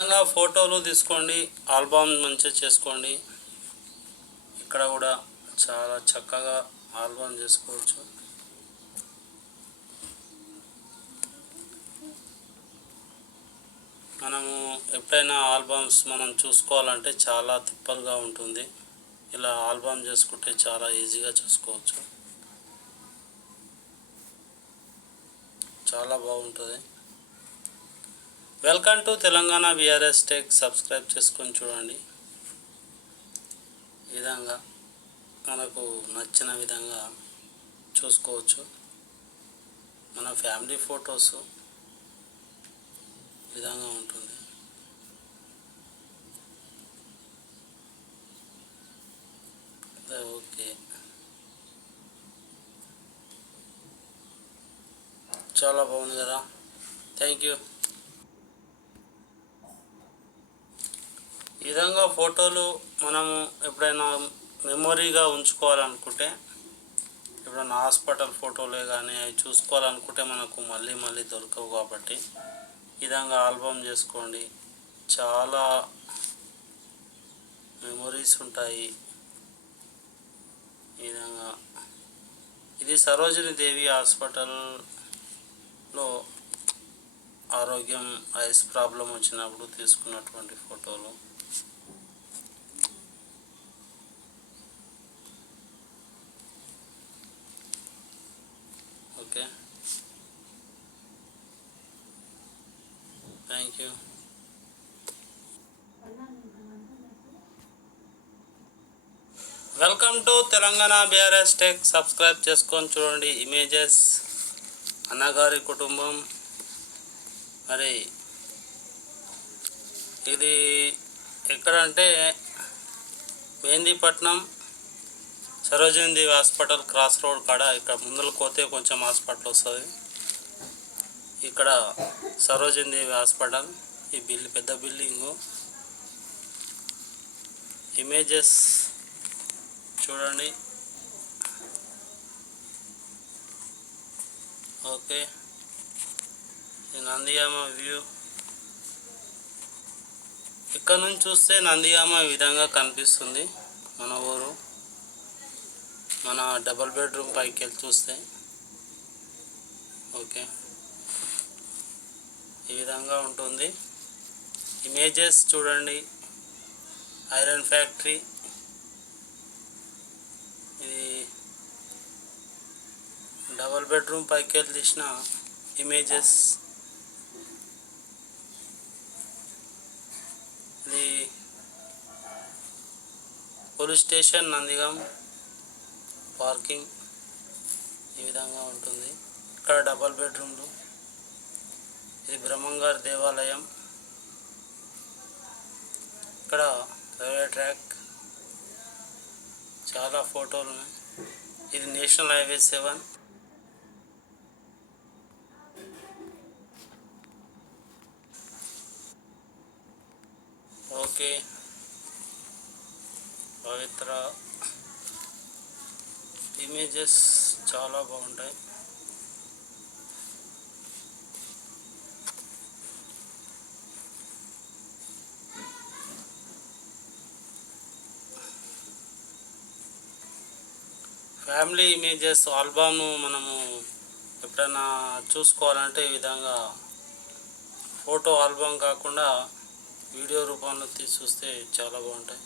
విధంగా ఫోటోలు తీసుకోండి, ఆల్బమ్ మంచిగా చేసుకోండి. ఇక్కడ కూడా చాలా చక్కగా ఆల్బమ్ చేసుకోవచ్చు. మనము ఎప్పుడైనా ఆల్బమ్స్ మనం చూసుకోవాలంటే చాలా తిప్పలుగా ఉంటుంది. ఇలా ఆల్బమ్ చేసుకుంటే చాలా ఈజీగా చూసుకోవచ్చు. చాలా బాగుంటుంది. Welcome to Telangana VRS tech. Subscribe చేసుకొని చూడండి. ఈ విధంగా మనకు నచ్చిన విధంగా చూసుకోవచ్చు. మన ఫ్యామిలీ ఫొటోస్ విధంగా ఉంటుంది. ఓకే, చాలా బాగుంది కదా. Thank you. ఈ విధంగా ఫోటోలు మనము ఎప్పుడైనా మెమొరీగా ఉంచుకోవాలనుకుంటే, ఎప్పుడైనా హాస్పిటల్ ఫోటోలే కానీ అవి చూసుకోవాలనుకుంటే మనకు మళ్ళీ మళ్ళీ దొరకవు. కాబట్టి ఈ విధంగా ఆల్బమ్ చేసుకోండి. చాలా మెమొరీస్ ఉంటాయి. ఈ విధంగా ఇది సరోజిని దేవి హాస్పిటల్లో ఆరోగ్యం ఐస్ ప్రాబ్లం వచ్చినప్పుడు తీసుకున్నటువంటి ఫోటోలు. Okay, thank you. Welcome to Telangana BRS tech. Subscribe చేసుకొని చూడండి. ఇమేజెస్ అన్నగారి కుటుంబం. మరి ఇది ఎక్కడంటే మెహందీపట్నం సరోజిని దేవి హాస్పిటల్ క్రాస్ రోడ్ కాడ. ఇక్కడ ముందర పోతే కొంచెం హాస్పిటల్ వస్తుంది. ఇక్కడ సరోజిని దేవి హాస్పిటల్. ఈ పెద్ద బిల్డింగు. ఇమేజెస్ చూడండి. ఓకే, ఇది నందిగామ వ్యూ. ఇక్కడ నుంచి చూస్తే నందిగామ ఈ విధంగా కనిపిస్తుంది. మన ఊరు, మన డబుల్ బెడ్రూమ్ పైకి వెళ్ళి చూస్తే. ఓకే, ఈ విధంగా ఉంటుంది. ఇమేజెస్ చూడండి. Iron factory. ఇది డబుల్ బెడ్రూమ్ పైకి వెళ్ళి తీసిన ఇమేజెస్. ఇది పోలీస్ స్టేషన్ నందిగాం పార్కింగ్. ఈ విధంగా ఉంటుంది. ఇక్కడ డబుల్ బెడ్రూమ్లు. ఇది బ్రహ్మంగారి దేవాలయం. ఇక్కడ రైల్వే ట్రాక్. చాలా ఫోటోలు ఉన్నాయి. ఇది నేషనల్ హైవే 7. ఓకే, పవిత్ర. ఇమేజెస్ చాలా బాగుంటాయి. ఫ్యామిలీ ఇమేజెస్ ఆల్బమ్ను మనము ఎప్పుడైనా చూసుకోవాలంటే ఈ విధంగా ఫోటో ఆల్బమ్ కాకుండా వీడియో రూపంలో తీసి చూస్తే చాలా బాగుంటాయి.